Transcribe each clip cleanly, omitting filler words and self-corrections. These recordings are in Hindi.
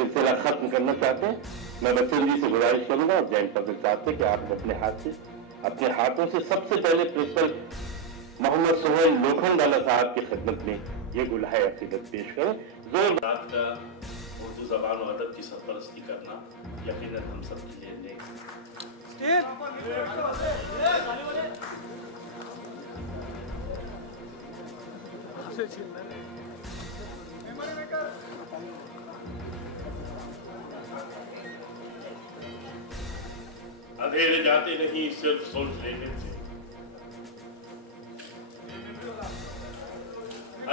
सिलसिला खत्म करना चाहते हैं, मैं बच्चन जी से गुजारिश करूंगा और जैन पब्लिक साहब से कि आप अपने हाथों से सबसे पहले प्रिंसिपल मोहम्मद सुहेल लोखंडवाला साहब की खिदमत में ये गुलाहे अकीदत पेश करें। जोरदार का उर्दू ज़बान और अदब की सरपरस्ती करना यकीनन हम सब के लिए नेक। अंधेरे जाते नहीं सिर्फ सोच लेने से,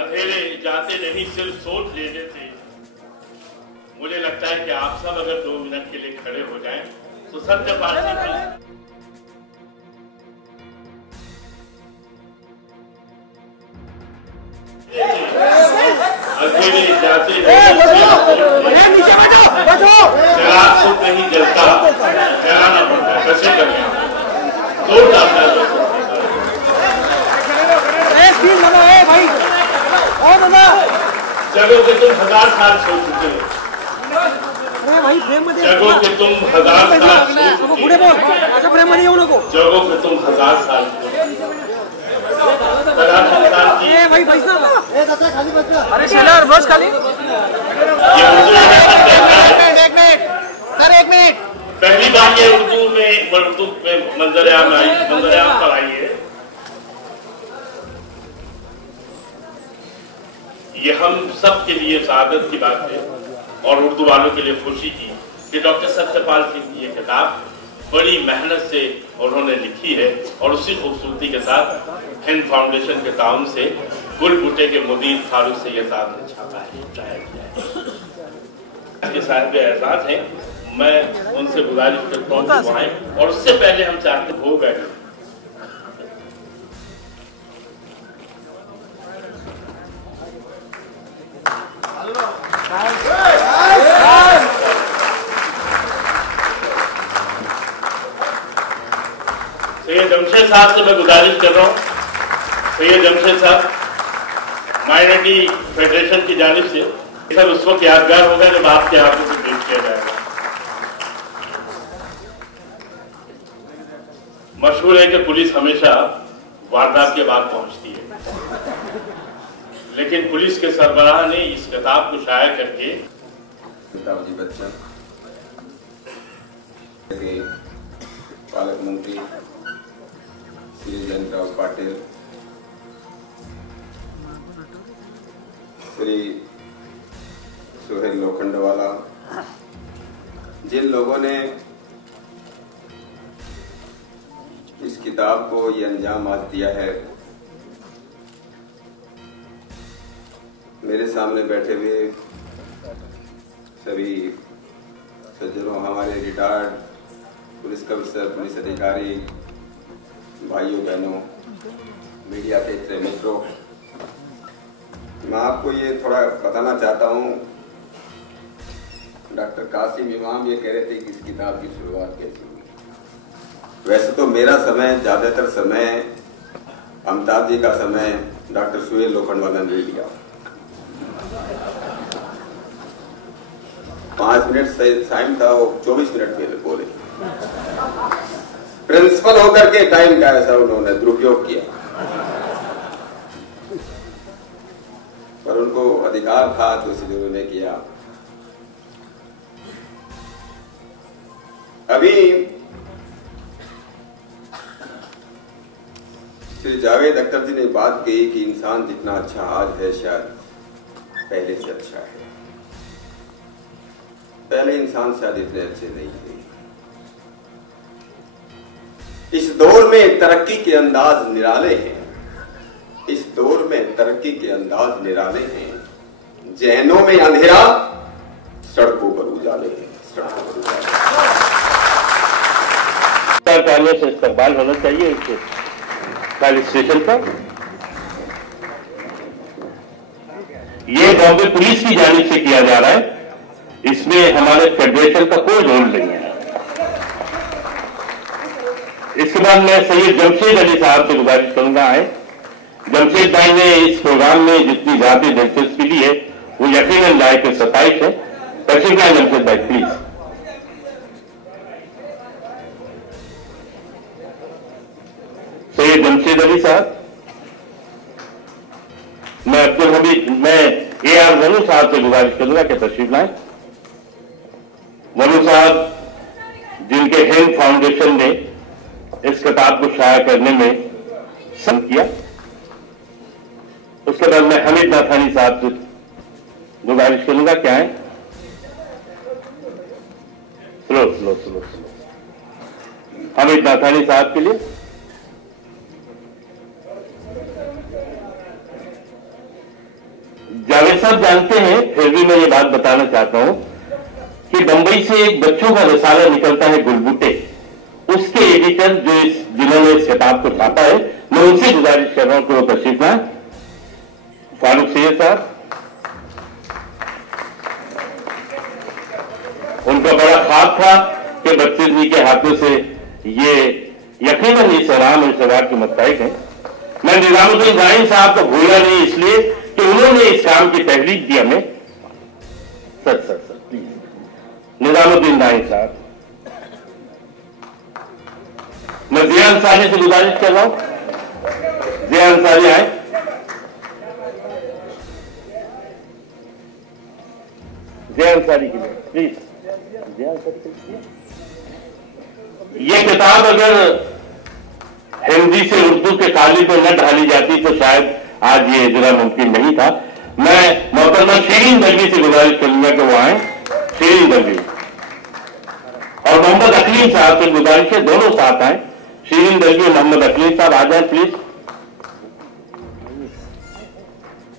अंधेरे जाते नहीं सिर्फ सोच लेने से। मुझे लगता है कि आप सब अगर 2 मिनट के लिए खड़े हो जाएं तो सत्य पार्टी की अंधेरे जाते चिराग खुद नहीं जलता, जलाना पड़ता है। कैसे करें? जोर डालता है। जगों के तुम 1000 साल सो चुके हो, जगों के तुम 1000 साल सो चुके हो, जगों के तुम 1000 साल अरे शेलर बस खाली सर 1 मिनट। पहली बार ये उर्दू में मंजर-ए-आम पर आई है। ये हम सब के लिए सादत की बात है और उर्दू वालों के लिए खुशी की कि डॉक्टर सत्यपाल सिंह की ये किताब बड़ी मेहनत से उन्होंने लिखी है और उसी खूबसूरती के साथ हिंद फाउंडेशन के ताउन से गुलबुटे के मुदीर फारूक सैयद साहब ने छापा है, जाहिर किया है। के साहिब एजाज हैं, मैं उनसे गुजारिश करता हूँ कि वो आएं और उससे पहले हम चाहते हो बैठे। सैयद जमशेद साहब से मैं गुजारिश कर रहा हूँ, सैयद जमशेद साहब माइनॉरिटी फेडरेशन की जानिब से सब उस वक्त यादगार होगा जब आपके हाथों से पेश किया जाएगा। मशहूर है कि पुलिस हमेशा वारदात के बाद पहुंचती है, लेकिन पुलिस के सरबराह ने इस किताब को शाया करके अमिताभ जी बच्चन, पालक मंत्री श्री जयंतराव पाटिल, श्री सुहेल लोखंडवाला, जिन लोगों ने इस किताब को ये अंजाम आज दिया है, मेरे सामने बैठे हुए सभी सज्जनों, हमारे रिटायर्ड पुलिस कमिश्नर, पुलिस अधिकारी, भाइयों बहनों, मीडिया के इतने मित्रों, मैं आपको ये थोड़ा बताना चाहता हूँ। डॉक्टर कासिम इमाम ये कह रहे थे कि इस किताब की शुरुआत कैसे हुई। वैसे तो मेरा समय, ज्यादातर समय अमिताभ जी का समय डॉक्टर सुहेल लोखंडवाला ने लिया। 5 मिनट टाइम था, वो 24 मिनट में बोले। प्रिंसिपल होकर के टाइम का ऐसा उन्होंने दुरुपयोग किया, पर उनको अधिकार था तो इसलिए उन्होंने किया। अभी श्री जावेद अख्तर जी ने बात कही कि इंसान जितना अच्छा आज है शायद पहले से अच्छा है। पहले इंसान शायद इतने अच्छे नहीं थे। इस दौर में तरक्की के अंदाज निराले हैं, इस दौर में तरक्की के अंदाज निराले हैं। जहनों में अंधेरा, सड़कों पर उजाले हैं, सड़कों पर उजाले। तालियों से इस्तकबाल होना चाहिए इसके पुलिस स्टेशन पर। ये बॉम्बे पुलिस की जानिब से किया जा रहा है, इसमें हमारे फेडरेशन का कोई रोल नहीं है। इसके बाद मैं सैयद जमशेद अली साहब से गुजारिश करूंगा आए। जमशेद भाई ने इस प्रोग्राम में जितनी ज्यादा दिलचस्पी ली है वो यकीनन लायक 27 है। तशरीफ लाए जमशेद भाई प्लीज। सैयद जमशेद अली साहब, मैं अब्दुल हमीद, मैं AR वनु साहब से गुजारिश करूंगा कि तशरीफ लाएं। वनु साहब जिनके हिंद फाउंडेशन ने इस किताब को शाया करने में सम किया। उसके बाद मैं हमीद नाथानी साहब से गुजारिश करूंगा, क्या है slow slow slow slow, Hamid Nathani साहब के लिए। जावेद साहब जानते हैं, फिर भी मैं ये बात बताना चाहता हूं कि बंबई से एक बच्चों का रिसाला निकलता है गुलबुटे, उसके एडिटर जिन्होंने इस किताब को छापा है, मैं उनसे गुजारिश कर रहा हूं कि वो तशरीफ लाएं। फारूक सैयद साहब, उनका बड़ा ख्वाब था कि बच्चे जी के हाथों से ये यकीनन इस आराम और सवार के मुताबिक है। मैं निजामुद्दीन राही साहब को भूला नहीं इसलिए कि उन्होंने इस काम की तहरीक दी हमें। Sir sir sir please, Nizamuddin Rahi साहब। मैं जिया अंसारी से गुजारिश कर रहा हूं, जिया अंसारी आए। जिया अंसारी के लिए प्लीज, जिया अंसारी के लिए। ये किताब अगर हिंदी से उर्दू के काली में न ढाली जाती तो शायद आज ये इजरा मुमकिन नहीं था। मैं मोहतरमा शीरीन दलवी से गुजारिश करूंगा कि वो आए, शीरीन दलवी, और मोहम्मद अकलीम साहब से गुजारिश है दोनों साथ आए। शीरीन दलवी और मोहम्मद अकलीम साहब आ जाए प्लीज।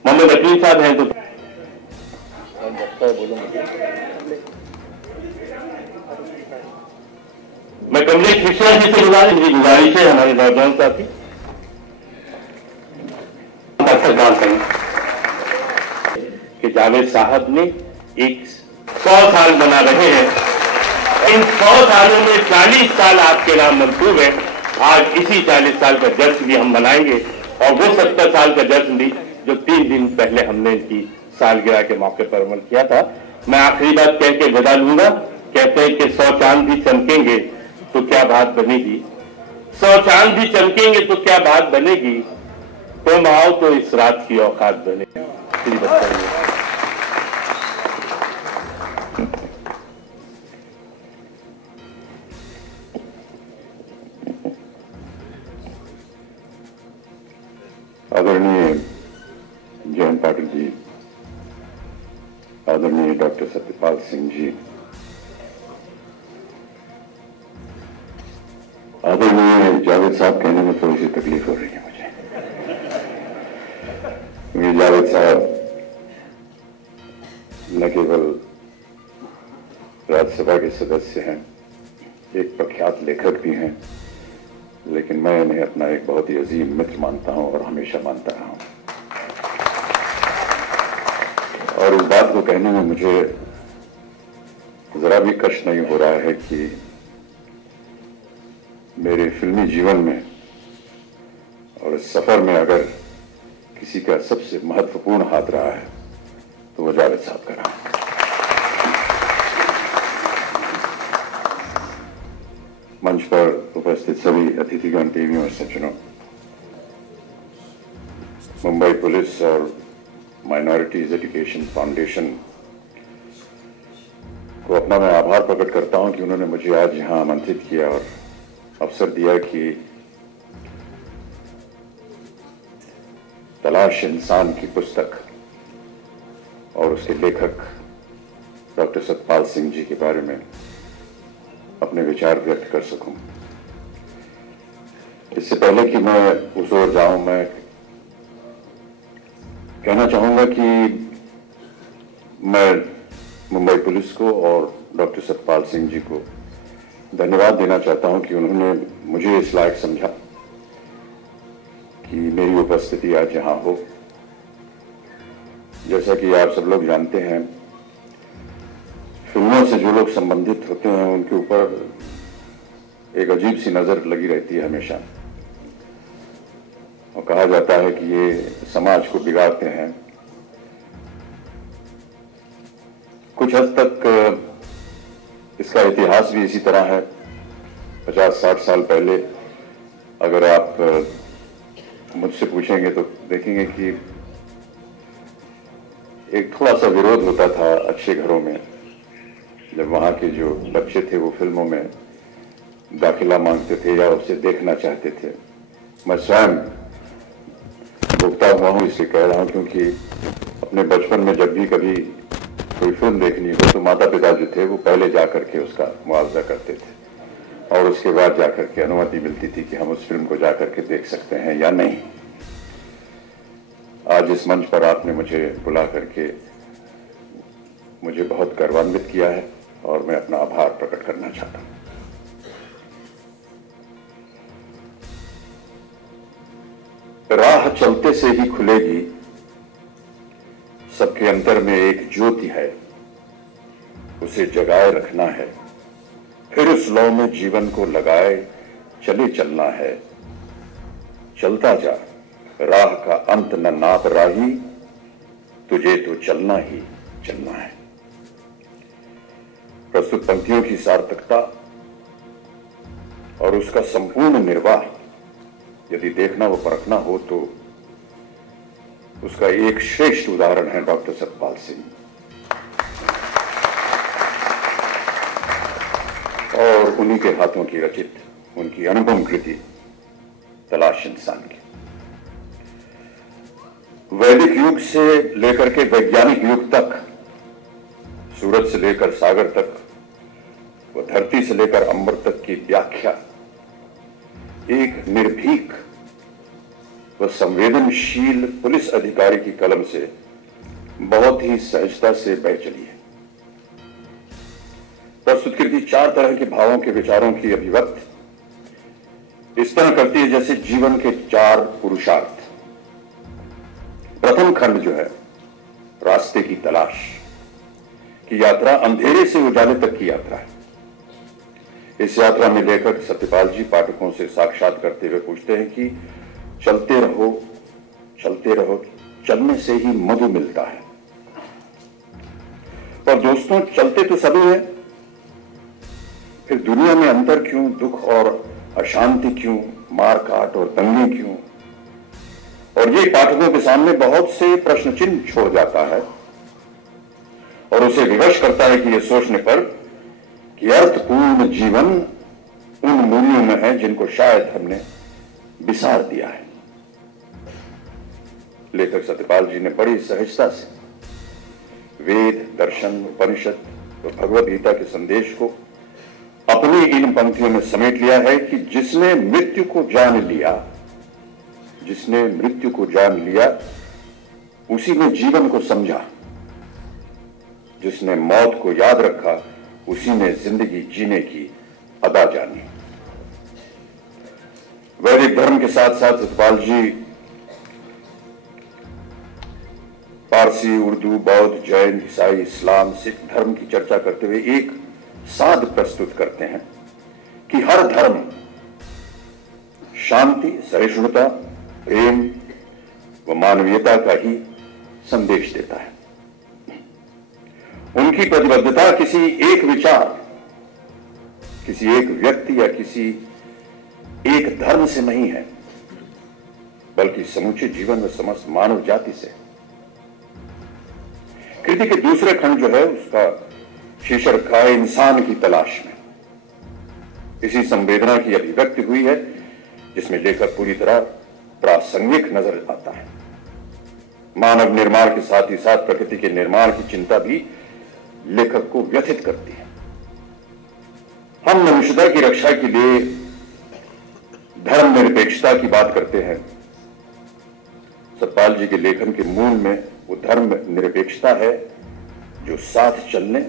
मोहम्मद अकलीम साहब हैं तो मैं कमलेश मिश्रा जी से गुजारिश है, हमारे नौजवान साथी कि जावेद साहब ने एक 100 साल बना रहे हैं, इन 100 सालों में 40 साल आपके नाम मंसूब है। आज इसी 40 साल का जश्न भी हम मनाएंगे, और वो 70 साल का जश्न भी जो 3 दिन पहले हमने इनकी सालगिरह के मौके पर अमल किया था। मैं आखिरी बात कह के विदा लूंगा। कहते हैं कि 100 चांद भी चमकेंगे तो क्या बात बनेगी, 100 चांद भी चमकेंगे तो क्या बात बनेगी, तुम आओ तो इस रात की औकात बनेगी। आदरणीय जयंत पाटिल जी, आदरणीय डॉक्टर सत्यपाल सिंह जी, आदरणीय जावेद साहब, कहने में थोड़ी सी तकलीफ हो रही है मुझे, क्योंकि जावेद साहब न केवल राज्यसभा के सदस्य हैं, एक प्रख्यात लेखक भी हैं, लेकिन मैं इन्हें अपना एक बहुत ही अजीम मित्र मानता हूं और हमेशा मानता रहा हूं। और उस बात को कहने में मुझे जरा भी कष्ट नहीं हो रहा है कि मेरे फिल्मी जीवन में और इस सफर में अगर किसी का सबसे महत्वपूर्ण हाथ रहा है तो वो जावेद साहब का रहा। मंच पर उपस्थित सभी अतिथिगण, टीवियों और सज्जनों, मुंबई पुलिस और माइनॉरिटीज एजुकेशन फाउंडेशन को अपना मैं आभार प्रकट करता हूं कि उन्होंने मुझे आज यहां आमंत्रित किया और अवसर दिया कि तलाश इंसान की पुस्तक और उसके लेखक डॉक्टर सत्यपाल सिंह जी के बारे में अपने विचार व्यक्त कर सकूं। इससे पहले कि मैं उस ओर जाऊं, मैं कहना चाहूंगा कि मैं मुंबई पुलिस को और डॉक्टर सत्यपाल सिंह जी को धन्यवाद देना चाहता हूं कि उन्होंने मुझे इस लायक समझा कि मेरी उपस्थिति आज यहां हो। जैसा कि आप सब लोग जानते हैं, फिल्मों से जो लोग संबंधित होते हैं उनके ऊपर एक अजीब सी नजर लगी रहती है हमेशा, और कहा जाता है कि ये समाज को बिगाड़ते हैं। कुछ कुछ हद तक इसका इतिहास भी इसी तरह है। 50-60 साल पहले अगर आप मुझसे पूछेंगे तो देखेंगे कि एक थोड़ा सा विरोध होता था अच्छे घरों में, जब वहां के जो बच्चे थे वो फिल्मों में दाखिला मांगते थे या उसे देखना चाहते थे। मैं स्वयं भुगता हुआ हूं, इसलिए कह रहा हूं क्योंकि अपने बचपन में जब भी कभी कोई फिल्म देखनी हो तो माता पिता जो थे वो पहले जाकर के उसका मुआवजा करते थे और उसके बाद जाकर के अनुमति मिलती थी कि हम उस फिल्म को जाकर के देख सकते हैं या नहीं। आज इस मंच पर आपने मुझे बुला करके मुझे बहुत गौरवान्वित किया है और मैं अपना आभार प्रकट करना चाहता हूं। राह चलते से ही खुलेगी, सबके अंतर में एक ज्योति है, उसे जगाए रखना है, फिर उस लौ में जीवन को लगाए चले चलना है। चलता जा, राह का अंत न नाप राही, तुझे तो चलना ही चलना है। प्रस्तुत पंक्तियों की सार्थकता और उसका संपूर्ण निर्वाह यदि देखना व परखना हो तो उसका एक श्रेष्ठ उदाहरण है डॉक्टर सतपाल सिंह और उन्हीं के हाथों की रचित उनकी अनुपम कृति तलाश इंसान की। वैदिक युग से लेकर के वैज्ञानिक युग तक, सूरज से लेकर सागर तक व धरती से लेकर अंबर तक की व्याख्या एक निर्भीक व संवेदनशील पुलिस अधिकारी की कलम से बहुत ही सहजता से बह चली है। प्रस्तुत कृति 4 तरह के भावों के विचारों की अभिव्यक्ति इस तरह करती है जैसे जीवन के 4 पुरुषार्थ। प्रथम खंड जो है रास्ते की तलाश की यात्रा, अंधेरे से उजाले तक की यात्रा है। इस यात्रा में लेखक सत्यपाल जी पाठकों से साक्षात करते हुए पूछते हैं कि चलते रहो, चलते रहो, चलने से ही मधु मिलता है। और दोस्तों, चलते तो सभी हैं, फिर दुनिया में अंतर क्यों, दुख और अशांति क्यों, मार काट और दंगे क्यों? और ये पाठकों के सामने बहुत से प्रश्न चिन्ह छोड़ जाता है और उसे विवश करता है कि यह सोचने पर कि अर्थपूर्ण जीवन उन मूल्यों में है जिनको शायद हमने बिसार दिया है। लेखक सत्यपाल जी ने बड़ी सहजता से वेद, दर्शन, उपनिषद और भगवद गीता के संदेश को अपनी इन पंक्तियों में समेट लिया है कि जिसने मृत्यु को जान लिया, जिसने मृत्यु को जान लिया उसी ने जीवन को समझा, जिसने मौत को याद रखा उसी ने जिंदगी जीने की अदा जानी। वैदिक धर्म के साथ साथ सतपाल जी पारसी, उर्दू, बौद्ध, जैन, ईसाई, इस्लाम, सिख धर्म की चर्चा करते हुए एक साध प्रस्तुत करते हैं कि हर धर्म शांति, सहिष्णुता, प्रेम व मानवीयता का ही संदेश देता है। उनकी प्रतिबद्धता किसी एक विचार, किसी एक व्यक्ति या किसी एक धर्म से नहीं है, बल्कि समूचे जीवन व समस्त मानव जाति से। कृति के दूसरे खंड जो है उसका शीर्षक रखा है इंसान की तलाश में। इसी संवेदना की अभिव्यक्ति हुई है जिसमें लेखक पूरी तरह प्रासंगिक नजर आता है। मानव निर्माण के साथ ही साथ प्रकृति के निर्माण की चिंता भी लेखक को व्यथित करती है। हम मनुष्यता की रक्षा के लिए धर्म निरपेक्षता की बात करते हैं। सतपाल जी के लेखन के मूल में वो धर्म निरपेक्षता है जो साथ चलने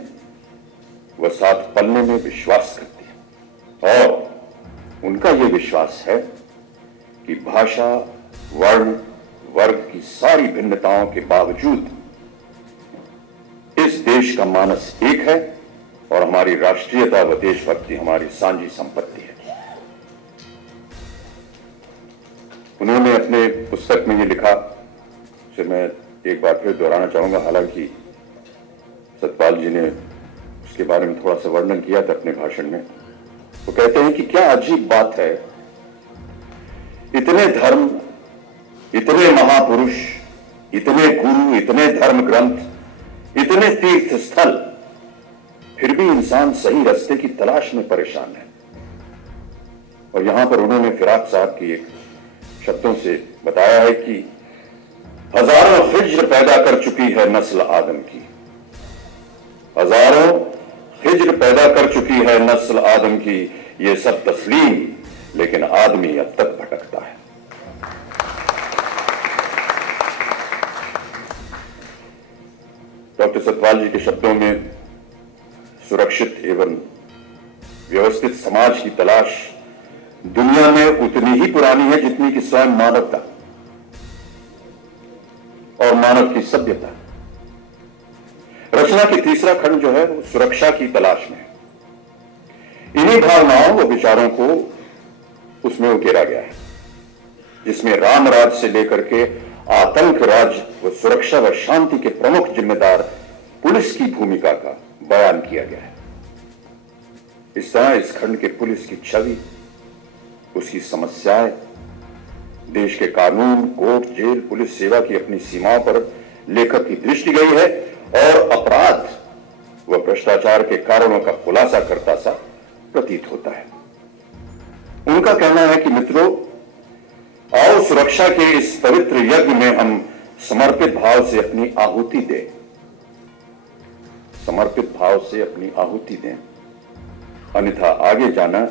व साथ पलने में विश्वास करती है। और उनका यह विश्वास है कि भाषा, वर्ण, वर्ग की सारी भिन्नताओं के बावजूद इस देश का मानस एक है और हमारी राष्ट्रीयता व देशभक्ति हमारी सांझी संपत्ति है। उन्होंने अपने पुस्तक में ये लिखा, उसे मैं एक बार फिर दोहराना चाहूंगा। हालांकि सतपाल जी ने उसके बारे में थोड़ा सा वर्णन किया था अपने भाषण में। वो कहते हैं कि क्या अजीब बात है, इतने धर्म, इतने महापुरुष, इतने गुरु, इतने धर्म ग्रंथ, इतने तीर्थ स्थल, फिर भी इंसान सही रास्ते की तलाश में परेशान है। और यहां पर उन्होंने फिराक साहब की एक शब्दों से बताया है कि हजारों हिज्र पैदा कर चुकी है नस्ल आदम की, हजारों हिज्र पैदा कर चुकी है नस्ल आदम की, ये सब तस्लीम, लेकिन आदमी अब तक भटकता है। डॉक्टर सतपाल जी के शब्दों में सुरक्षित एवं व्यवस्थित समाज की तलाश दुनिया में उतनी ही पुरानी है जितनी कि स्वयं मानवता और मानव की सभ्यता। रचना की तीसरा खंड जो है वो सुरक्षा की तलाश में, इन्हीं भावनाओं व विचारों को उसमें उकेरा गया है, जिसमें राम राज से लेकर के आतंक राज व सुरक्षा व शांति के प्रमुख जिम्मेदार पुलिस की भूमिका का बयान किया गया है। इस तरह इस खंड के पुलिस की छवि, उसकी समस्याएं, देश के कानून, कोर्ट, जेल, पुलिस सेवा की अपनी सीमाओं पर लेखक की दृष्टि गई है और अपराध व भ्रष्टाचार के कारणों का खुलासा करता सा प्रतीत होता है। उनका कहना है कि मित्रों, आओ सुरक्षा के इस पवित्र यज्ञ में हम समर्पित भाव से अपनी आहुति दें, समर्पित भाव से अपनी आहुति दें, अन्यथा आगे जाना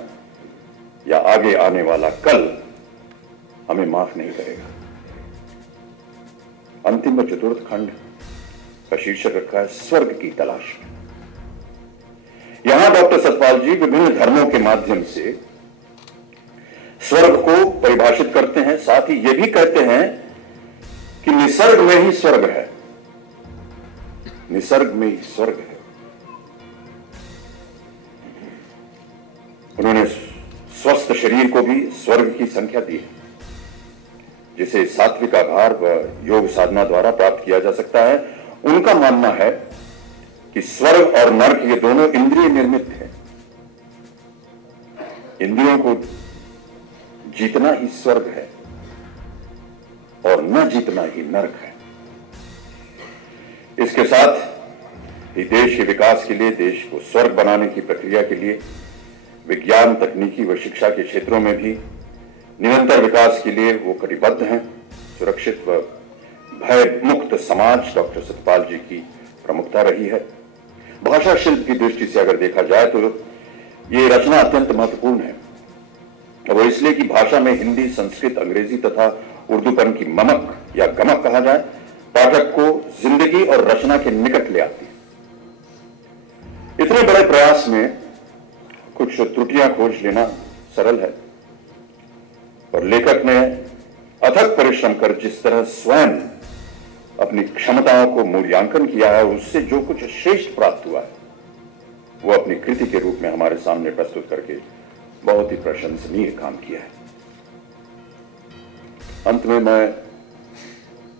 या आगे आने वाला कल हमें माफ नहीं करेगा। अंतिम व चतुर्थ खंड का शीर्षक रखा है स्वर्ग की तलाश में। यहां डॉक्टर सतपाल जी विभिन्न धर्मों के माध्यम से स्वर्ग को परिभाषित करते हैं, साथ ही यह भी कहते हैं कि निसर्ग में ही स्वर्ग है, निसर्ग में ही स्वर्ग है। उन्होंने स्वस्थ शरीर को भी स्वर्ग की संख्या दी है, जिसे सात्विक आहार व योग साधना द्वारा प्राप्त किया जा सकता है। उनका मानना है कि स्वर्ग और नरक ये दोनों इंद्रिय निर्मित हैं। इंद्रियों को जीतना ही स्वर्ग है और न जीतना ही नरक है। इसके साथ ही देश के विकास के लिए, देश को स्वर्ग बनाने की प्रक्रिया के लिए विज्ञान, तकनीकी व शिक्षा के क्षेत्रों में भी निरंतर विकास के लिए वो कटिबद्ध हैं। सुरक्षित व भय मुक्त समाज डॉक्टर सतपाल जी की प्रमुखता रही है। भाषा शिल्प की दृष्टि से अगर देखा जाए तो ये रचना अत्यंत महत्वपूर्ण है। वो इसलिए कि भाषा में हिंदी, संस्कृत, अंग्रेजी तथा उर्दूपन की ममक या गमक कहा जाए, पाठक को जिंदगी और रचना के निकट ले आती है। इतने बड़े प्रयास में कुछ त्रुटियां खोज लेना सरल है, और लेखक ने अथक परिश्रम कर जिस तरह स्वयं अपनी क्षमताओं को मूल्यांकन किया है, उससे जो कुछ श्रेष्ठ प्राप्त हुआ है वो अपनी कृति के रूप में हमारे सामने प्रस्तुत करके बहुत ही प्रशंसनीय काम किया है। अंत में मैं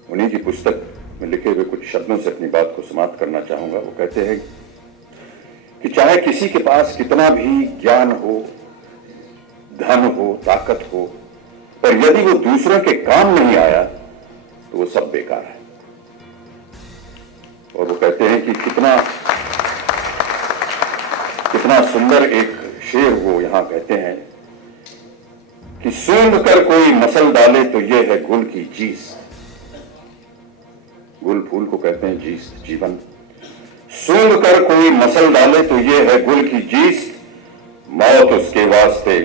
उन्हीं की पुस्तक में लिखे हुए कुछ शब्दों से अपनी बात को समाप्त करना चाहूंगा। वो कहते हैं कि चाहे किसी के पास कितना भी ज्ञान हो, धन हो, ताकत हो, पर यदि वो दूसरों के काम नहीं आया तो वो सब बेकार है। और वो कहते हैं कि कितना सुंदर एक शेर वो यहां कहते हैं कि सूंघ कर कोई मसल डाले तो ये है गुल की जीस। गुल फूल को कहते हैं जीस, जीवन। सूंघ कर कोई मसल डाले तो ये है गुल की जीस, मौत उसके वास्ते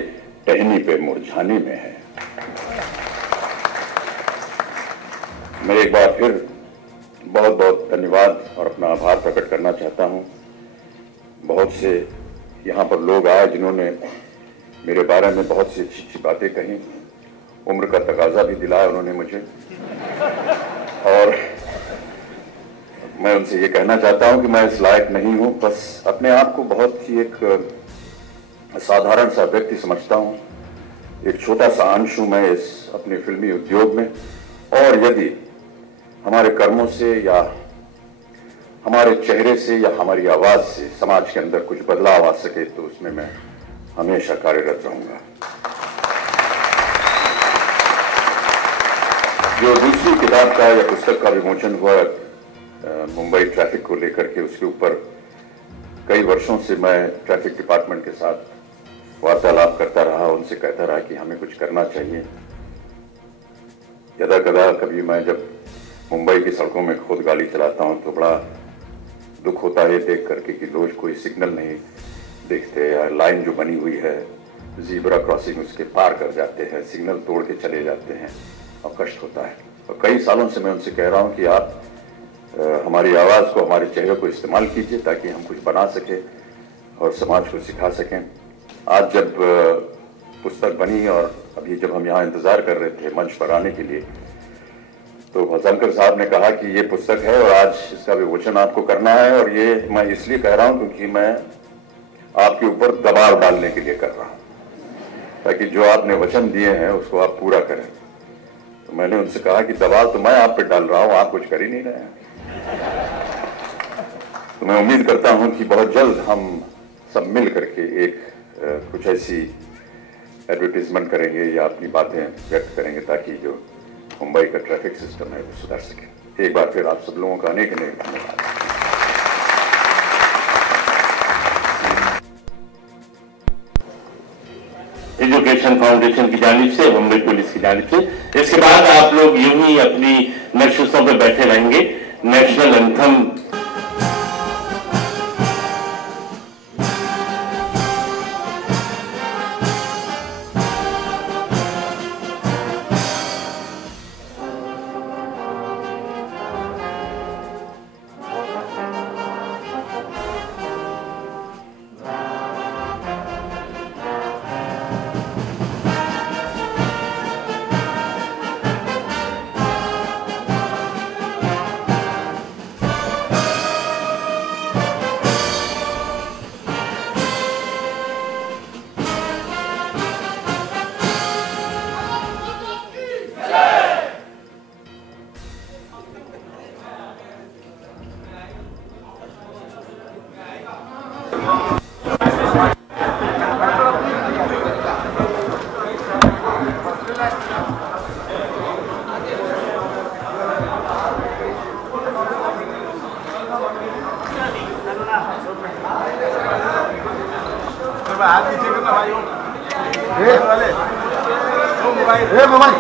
टहनी पे मुरझाने में है। मैं एक बार फिर बहुत बहुत धन्यवाद और अपना आभार प्रकट करना चाहता हूं। बहुत से यहां पर लोग आए जिन्होंने मेरे बारे में बहुत सी अच्छी अच्छी बातें कही। उम्र का तकाजा भी दिलाया उन्होंने मुझे, और मैं उनसे ये कहना चाहता हूं कि मैं इस लायक नहीं हूं। बस अपने आप को बहुत ही एक साधारण सा व्यक्ति समझता हूं, एक छोटा सा अंश हूं मैं इस अपने फिल्मी उद्योग में। और यदि हमारे कर्मों से या हमारे चेहरे से या हमारी आवाज से समाज के अंदर कुछ बदलाव आ सके तो उसमें मैं हमेशा कार्यरत रहूंगा। जो दूसरी किताब का या पुस्तक का विमोचन हुआ मुंबई ट्रैफिक को लेकर के, उसके ऊपर कई वर्षों से मैं ट्रैफिक डिपार्टमेंट के साथ वार्तालाप करता रहा, उनसे कहता रहा कि हमें कुछ करना चाहिए। यदा कदा कभी मैं जब मुंबई की सड़कों में खुद गाड़ी चलाता हूं तो बड़ा दुख होता है देख करके कि लोग कोई सिग्नल नहीं देखते, या लाइन जो बनी हुई है ज़ीब्रा क्रॉसिंग उसके पार कर जाते हैं, सिग्नल तोड़ के चले जाते हैं और कष्ट होता है। और कई सालों से मैं उनसे कह रहा हूं कि आप हमारी आवाज़ को, हमारे चेहरे को इस्तेमाल कीजिए ताकि हम कुछ बना सकें और समाज को सिखा सकें। आज जब पुस्तक बनी और अभी जब हम यहाँ इंतज़ार कर रहे थे मंच पर आने के लिए, तो भजनकर साहब ने कहा कि ये पुस्तक है और आज इसका विमोचन आपको करना है, और ये मैं इसलिए कह रहा हूँ क्योंकि मैं आपके ऊपर दबाव डालने के लिए कर रहा हूँ ताकि जो आपने वचन दिए हैं उसको आप पूरा करें। तो मैंने उनसे कहा कि दबाव तो मैं आप पे डाल रहा हूँ, आप कुछ कर ही नहीं रहे हैं। तो मैं उम्मीद करता हूँ कि बहुत जल्द हम सब मिल करके एक कुछ ऐसी एडवर्टीजमेंट करेंगे या अपनी बातें व्यक्त करेंगे ताकि जो मुंबई का ट्रैफिक सिस्टम है वो सुधर सके। एक बार फिर आप सब लोगों का अनेक अनेक धन्यवाद। एजुकेशन फाउंडेशन की जानिब से, मुंबई पुलिस की जानिब से। इसके बाद आप लोग यूं ही अपनी नशस्तों पर बैठे रहेंगे। National anthem mobile